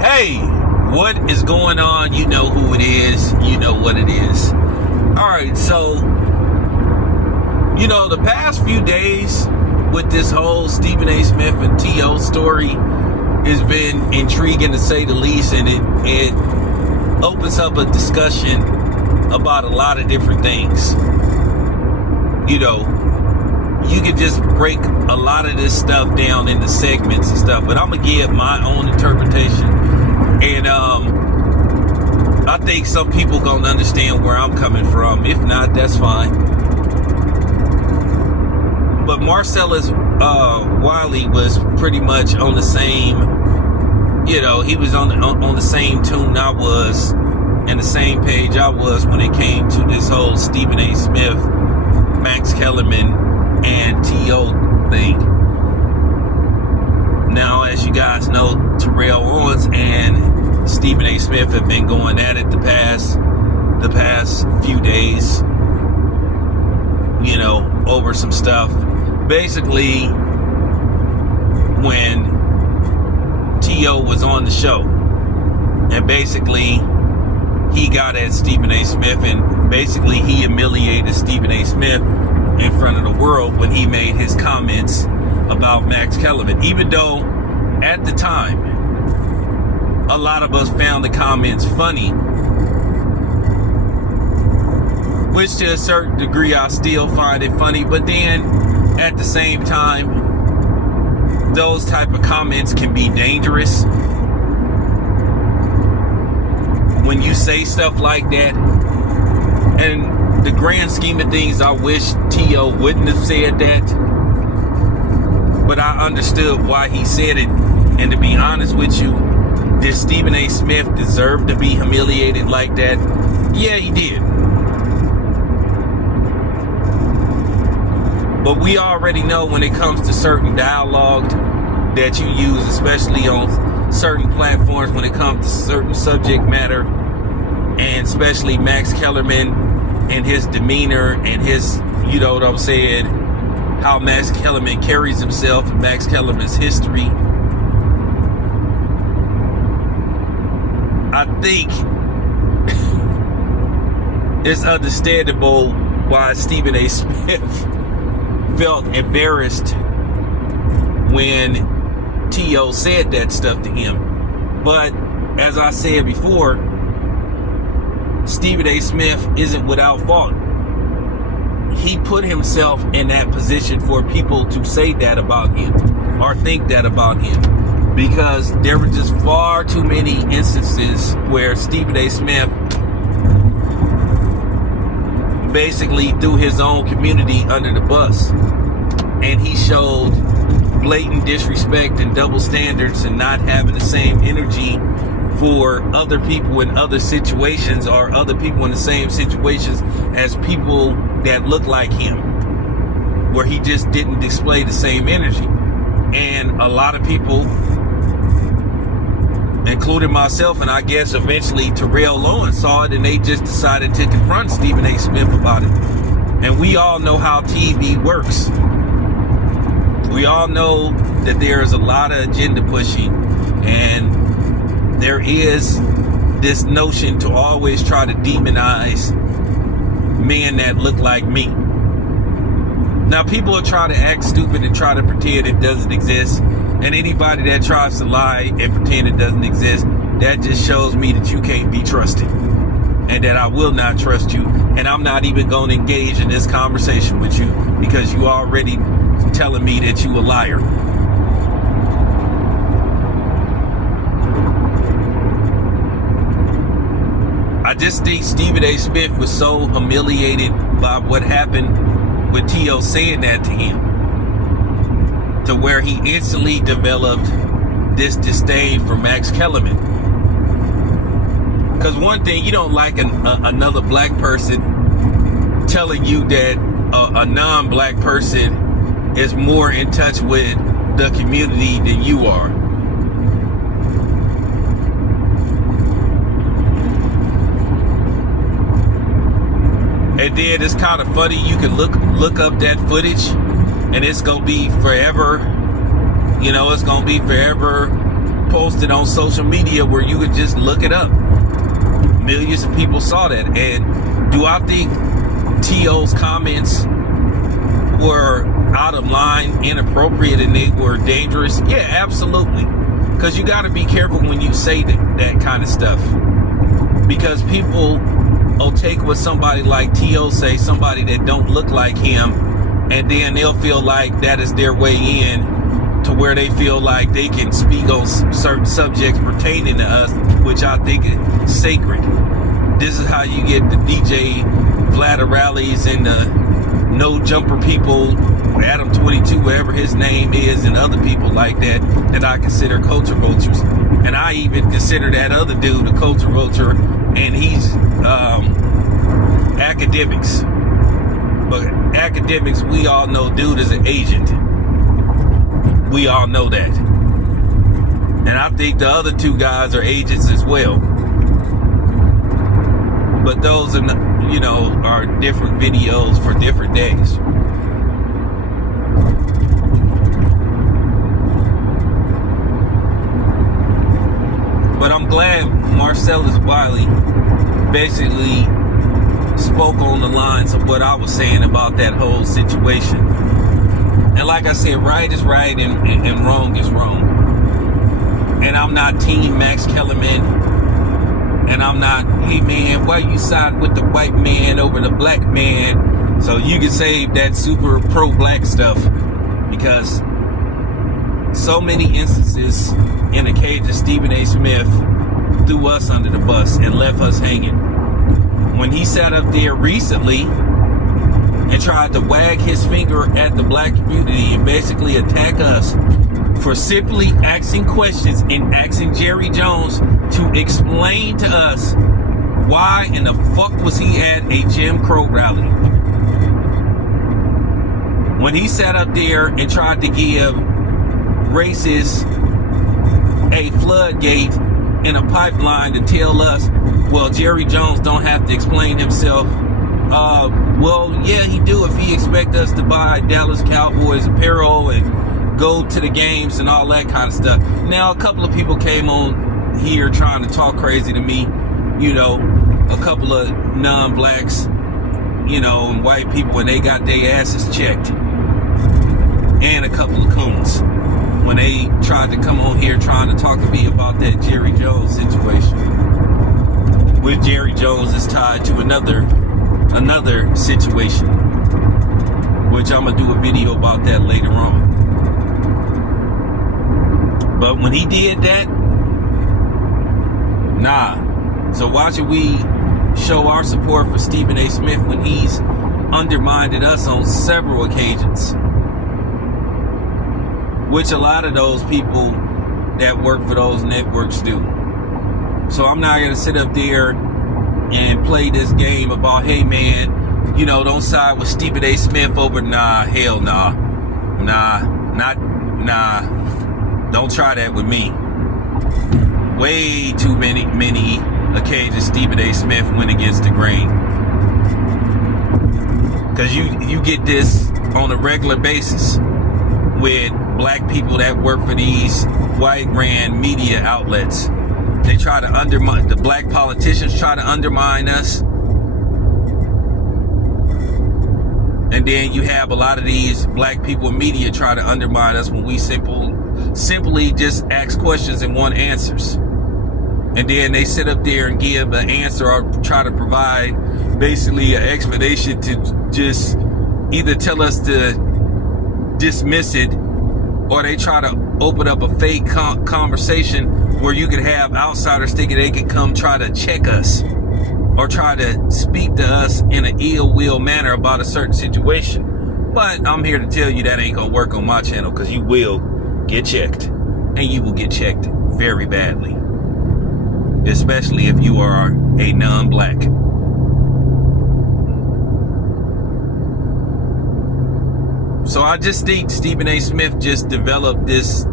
Hey, what is going on? You know who it is. You know what it is. Alright, so, the past few days with this whole Stephen A. Smith and T.O. story has been intriguing to say the least, and it opens up a discussion about a lot of different things. You can just break a lot of this stuff down into segments and stuff, but I'm gonna give my own interpretation, and I think some people gonna understand where I'm coming from. If not, that's fine. But Marcellus Wiley was pretty much on the same, he was on the same tune I was, and the same page I was when it came to this whole Stephen A. Smith, Max Kellerman, and T.O. thing. Now, as you guys know, Terrell Owens and Stephen A. Smith have been going at it the past few days, over some stuff. Basically, when T.O. was on the show, and basically he got at Stephen A. Smith, and basically he humiliated Stephen A. Smith in front of the world when he made his comments about Max Kellerman. Even though at the time a lot of us found the comments funny, which to a certain degree I still find it funny, but then at the same time those type of comments can be dangerous. When you say stuff like that, and the grand scheme of things, I wish T.O. wouldn't have said that, but I understood why he said it. And to be honest with you, did Stephen A. Smith deserve to be humiliated like that? Yeah, he did. But we already know when it comes to certain dialogue that you use, especially on certain platforms, when it comes to certain subject matter, and especially Max Kellerman and his demeanor and his, what I'm saying, how Max Kellerman carries himself and Max Kellerman's history. I think it's understandable why Stephen A. Smith felt embarrassed when T.O. said that stuff to him. But as I said before, Stephen A. Smith isn't without fault. He put himself in that position for people to say that about him or think that about him, because there were just far too many instances where Stephen A. Smith basically threw his own community under the bus, and he showed blatant disrespect and double standards and not having the same energy for other people in other situations, or other people in the same situations as people that look like him, where he just didn't display the same energy. And a lot of people, including myself, and I guess eventually Terrell Owens, saw it, and they just decided to confront Stephen A. Smith about it. And we all know how TV works. We all know that there is a lot of agenda pushing, and there is this notion to always try to demonize men that look like me. Now, people are trying to act stupid and try to pretend it doesn't exist. And anybody that tries to lie and pretend it doesn't exist, that just shows me that you can't be trusted. And that I will not trust you. And I'm not even going to engage in this conversation with you, because you already telling me that you a liar. I just think Stephen A. Smith was so humiliated by what happened with T.O. saying that to him, to where he instantly developed this disdain for Max Kellerman. Because one thing, you don't like another black person telling you that a non-black person is more in touch with the community than you are. And then it's kind of funny, you can look up that footage, and it's gonna be forever, it's gonna be forever posted on social media where you could just look it up. Millions of people saw that. And do I think T.O.'s comments were out of line, inappropriate, and they were dangerous? Yeah, absolutely. Because you got to be careful when you say that kind of stuff. Because people will take what somebody like T.O. say, somebody that don't look like him, and then they'll feel like that is their way in to where they feel like they can speak on certain subjects pertaining to us, which I think is sacred. This is how you get the DJ Vlad rallies and the no jumper people, Adam 22, whatever his name is, and other people like that I consider culture vultures. And I even consider that other dude a culture vulture, and he's academics. But academics, we all know dude is an agent. We all know that. And I think the other two guys are agents as well. But those are, are different videos for different days. But I'm glad Marcellus Wiley basically spoke on the lines of what I was saying about that whole situation. And like I said, right is right and wrong is wrong. And I'm not team Max Kellerman. And I'm not, hey man, why you side with the white man over the black man? So you can save that super pro-black stuff, because so many instances in the cage of Stephen A. Smith threw us under the bus and left us hanging. When he sat up there recently and tried to wag his finger at the black community and basically attack us for simply asking questions and asking Jerry Jones to explain to us why in the fuck was he at a Jim Crow rally. When he sat up there and tried to give racists a floodgate in a pipeline to tell us, well, Jerry Jones don't have to explain himself. Well, yeah, he do if he expect us to buy Dallas Cowboys apparel and go to the games and all that kind of stuff. Now, a couple of people came on here trying to talk crazy to me, a couple of non-blacks, and white people, and they got their asses checked. And a couple of coons when they tried to come on here trying to talk to me about that Jerry Jones situation. Which Jerry Jones is tied to another situation, which I'm gonna do a video about that later on. But when he did that, nah. So why should we show our support for Stephen A. Smith when he's undermined us on several occasions? Which a lot of those people that work for those networks do. So I'm not going to sit up there and play this game about, hey man, don't side with Stephen A. Smith over, nah, hell nah. Nah. Don't try that with me. Way too many occasions Stephen A. Smith went against the grain. Because you get this on a regular basis with black people that work for these white ran media outlets. They try to undermine, the black politicians try to undermine us. And then you have a lot of these black people in media try to undermine us when we simply just ask questions and want answers. And then they sit up there and give an answer or try to provide basically an explanation to just either tell us to dismiss it, or they try to open up a fake conversation where you could have outsiders thinking they could come try to check us or try to speak to us in an ill will manner about a certain situation. But I'm here to tell you that ain't gonna work on my channel, because you will get checked, and you will get checked very badly, especially if you are a non-black. So I just think Stephen A. Smith just developed this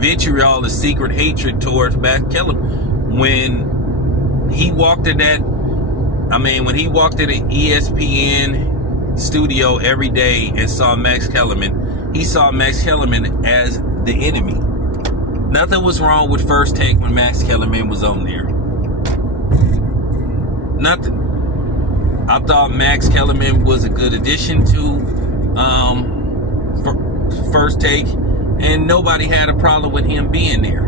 vitriol, the secret hatred towards Max Kellerman. When he walked in an ESPN studio every day and saw Max Kellerman, he saw Max Kellerman as the enemy. Nothing was wrong with First Take when Max Kellerman was on there. Nothing. I thought Max Kellerman was a good addition to First Take, and nobody had a problem with him being there.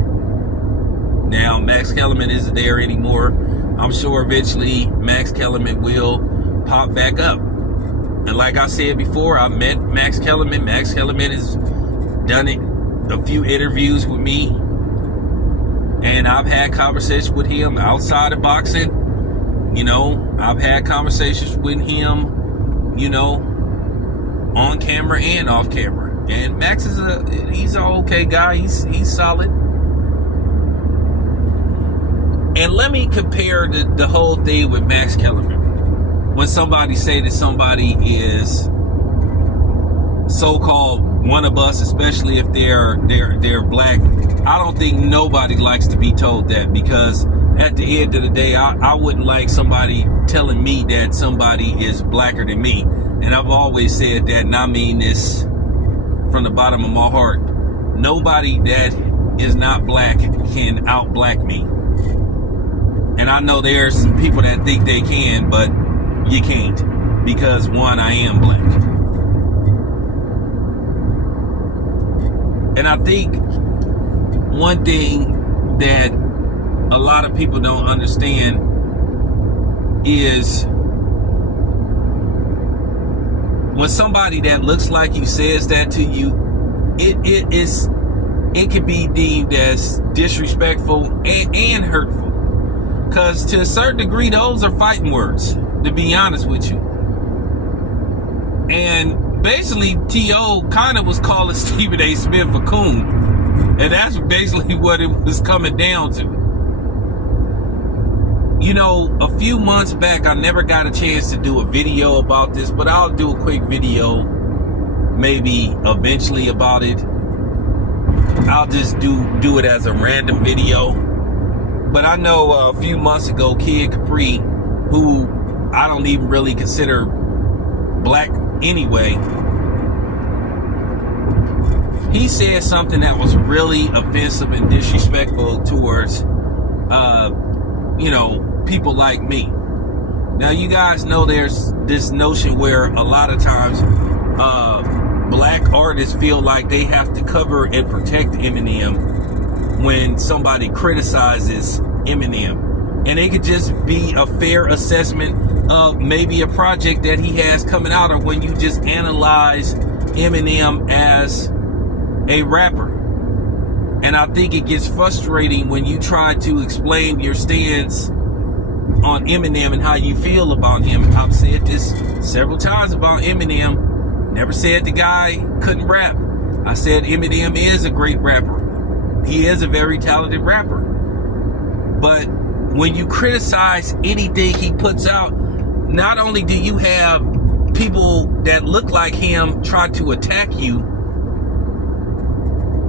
Now, Max Kellerman isn't there anymore. I'm sure eventually Max Kellerman will pop back up. And like I said before, I met Max Kellerman. Max Kellerman has done a few interviews with me, and I've had conversations with him outside of boxing. You know, I've had conversations with him, you know, on camera and off camera. And Max is he's an okay guy. He's solid. And let me compare the whole thing with Max Kellerman. When somebody say that somebody is so-called one of us, especially if they're black, I don't think nobody likes to be told that, because at the end of the day, I wouldn't like somebody telling me that somebody is blacker than me. And I've always said that, and I mean this from the bottom of my heart. Nobody that is not black can out-black me. And I know there's some people that think they can, but you can't, because one, I am black. And I think one thing that a lot of people don't understand is when somebody that looks like you says that to you, it can be deemed as disrespectful and hurtful. Because to a certain degree, those are fighting words, to be honest with you. And basically, T.O. kind of was calling Stephen A. Smith a coon. And that's basically what it was coming down to. You know, a few months back, I never got a chance to do a video about this, but I'll do a quick video maybe eventually about it. I'll just do it as a random video. But I know a few months ago, Kid Capri, who I don't even really consider black anyway, he said something that was really offensive and disrespectful towards, you know, people like me. Now, you guys know there's this notion where a lot of times black artists feel like they have to cover and protect Eminem when somebody criticizes Eminem. And it could just be a fair assessment of maybe a project that he has coming out, or when you just analyze Eminem as a rapper. And I think it gets frustrating when you try to explain your stance on Eminem and how you feel about him. I've said this several times about Eminem. Never said the guy couldn't rap. I said Eminem is a great rapper. He is a very talented rapper. But when you criticize anything he puts out, not only do you have people that look like him try to attack you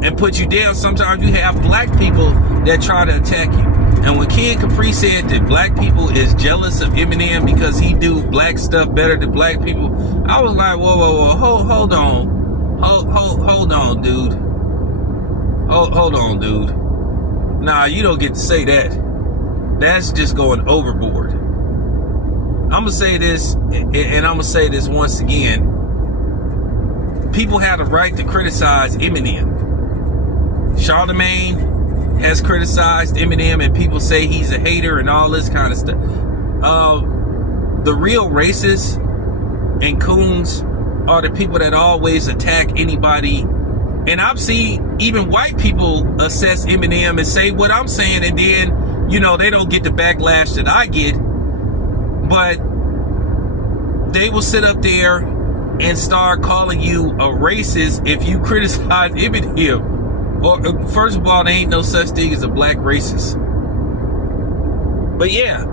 and put you down, sometimes you have black people that try to attack you. And when Kid Capri said that black people is jealous of Eminem because he do black stuff better than black people, I was like, whoa, hold on. Hold on, dude. Hold on, dude. Nah, you don't get to say that. That's just going overboard. I'm gonna say this, and I'm gonna say this once again. People have the right to criticize Eminem. Charlemagne has criticized Eminem, and people say he's a hater and all this kind of stuff. The real racists and coons are the people that always attack anybody. And I've seen even white people assess Eminem and say what I'm saying, and then, you know, they don't get the backlash that I get. But they will sit up there and start calling you a racist if you criticize Eminem. Well, first of all, there ain't no such thing as a black racist. But yeah.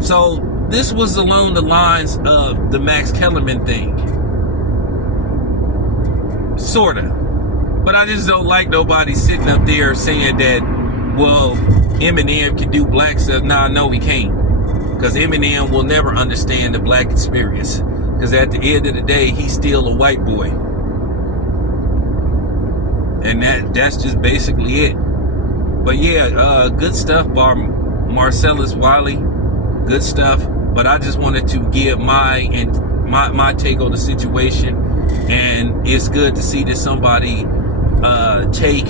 So this was along the lines of the Max Kellerman thing. Sorta. But I just don't like nobody sitting up there saying that, well, Eminem can do black stuff. Nah, no, he can't. Because Eminem will never understand the black experience. Because at the end of the day, he's still a white boy. And that's just basically it. But yeah, good stuff by Marcellus Wiley. Good stuff. But I just wanted to give my take on the situation, and it's good to see that somebody take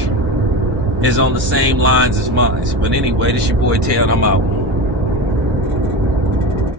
is on the same lines as mine. But anyway, this your boy Tay, and I'm out.